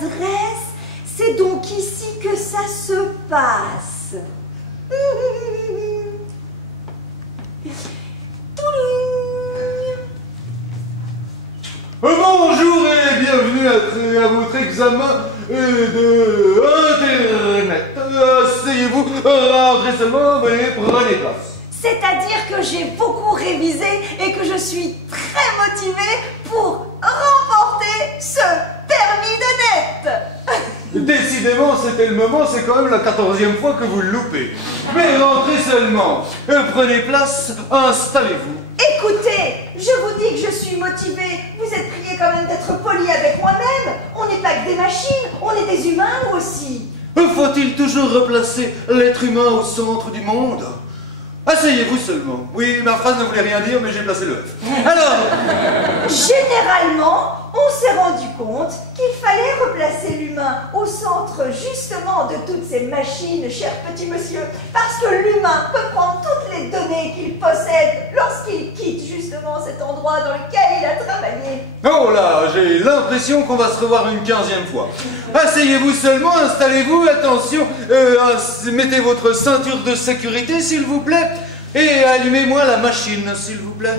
l'adresse. C'est donc ici que ça se passe. Bonjour et bienvenue à votre examen de Internet. Asseyez-vous, rentrez seulement, venez, prenez place. C'est-à-dire que j'ai beaucoup révisé et que je suis très motivée pour remporter ce permis de net. Décidément, c'était le moment, c'est quand même la 14e fois que vous le loupez. Mais rentrez seulement, prenez place, installez-vous. Écoutez, je vous dis que je suis motivée. Vous êtes priés quand même d'être poli avec moi-même. On n'est pas que des machines, on est des humains nous aussi. Faut-il toujours replacer l'être humain au centre du monde? Asseyez-vous seulement. Oui, ma phrase ne voulait rien dire, mais j'ai placé le F. Alors, généralement, on s'est rendu compte qu'il fallait replacer l'humain au centre justement de toutes ces machines, cher petit monsieur, parce que l'humain peut prendre toutes les données qu'il possède lorsqu'il quitte justement cet endroit dans lequel il a travaillé. oh là, j'ai l'impression qu'on va se revoir une 15e fois. Asseyez-vous seulement, installez-vous, attention, mettez votre ceinture de sécurité s'il vous plaît, et allumez-moi la machine s'il vous plaît.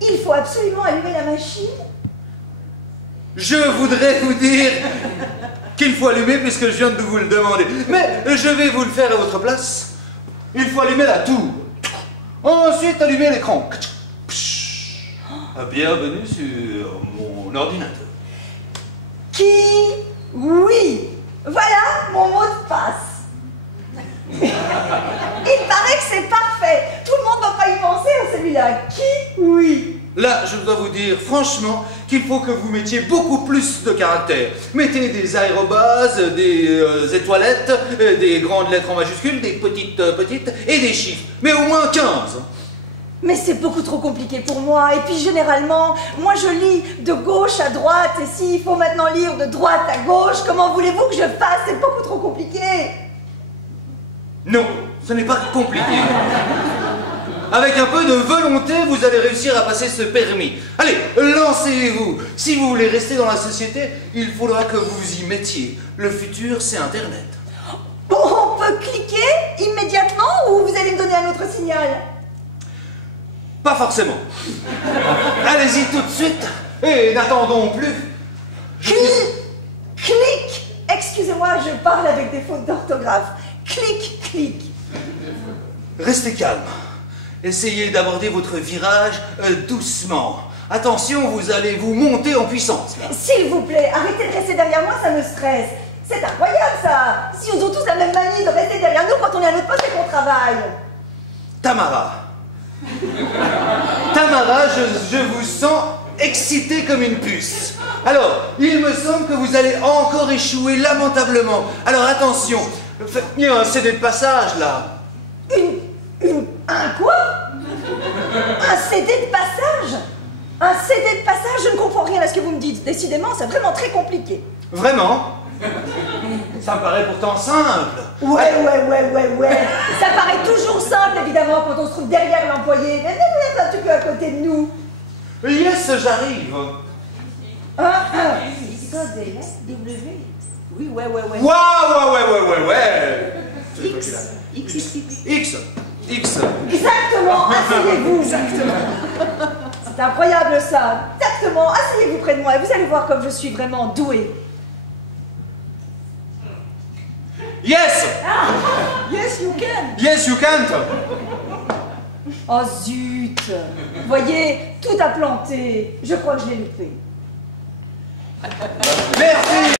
Il faut absolument allumer la machine. Je voudrais vous dire qu'il faut allumer puisque je viens de vous le demander. Mais je vais vous le faire à votre place. Il faut allumer la tour. Ensuite, allumer l'écran. Bienvenue sur mon ordinateur. Oui. Voilà mon mot de passe. Il paraît que c'est parfait. Tout le monde ne va pas y penser à celui-là. Oui. Là, je dois vous dire franchement qu'il faut que vous mettiez beaucoup plus de caractères. Mettez des aérobases, des étoilettes, des grandes lettres en majuscules, des petites et des chiffres. Mais au moins 15. Mais c'est beaucoup trop compliqué pour moi. Et puis généralement, moi je lis de gauche à droite. Et s'il faut maintenant lire de droite à gauche, comment voulez-vous que je fasse? C'est beaucoup trop compliqué. Non, ce n'est pas compliqué. Avec un peu de volonté, vous allez réussir à passer ce permis. Allez, lancez-vous. Si vous voulez rester dans la société, il faudra que vous y mettiez. Le futur, c'est Internet. Bon, on peut cliquer immédiatement ou vous allez me donner un autre signal? Pas forcément. Allez-y tout de suite et n'attendons plus. Clic. Excusez-moi, je parle avec des fautes d'orthographe. Clic. Restez calme. Essayez d'aborder votre virage doucement. Attention, vous allez vous monter en puissance. S'il vous plaît, arrêtez de rester derrière moi, ça me stresse. C'est incroyable ça. Si on a tous la même manie de rester derrière nous quand on est à notre poste et qu'on travaille. Tamara, je vous sens excitée comme une puce. Alors, il me semble que vous allez encore échouer lamentablement. Alors attention, il y a un CD de passage là. Un quoi? Un CD de passage? Un CD de passage? Je ne comprends rien à ce que vous me dites. Décidément, c'est vraiment très compliqué. Vraiment? Ça me paraît pourtant simple. Ouais. Ça paraît toujours simple, évidemment, quand on se trouve derrière l'employé. Mais vous êtes un petit peu à côté de nous. Yes, j'arrive. C'est quoi, W? Oui, ouais. X. Exactement, asseyez-vous. Exactement. C'est incroyable ça. Exactement, asseyez-vous près de moi et vous allez voir comme je suis vraiment douée. Yes. Yes, you can. Yes, you can't. Oh zut. Voyez, tout a planté. Je crois que je l'ai loupé. Merci.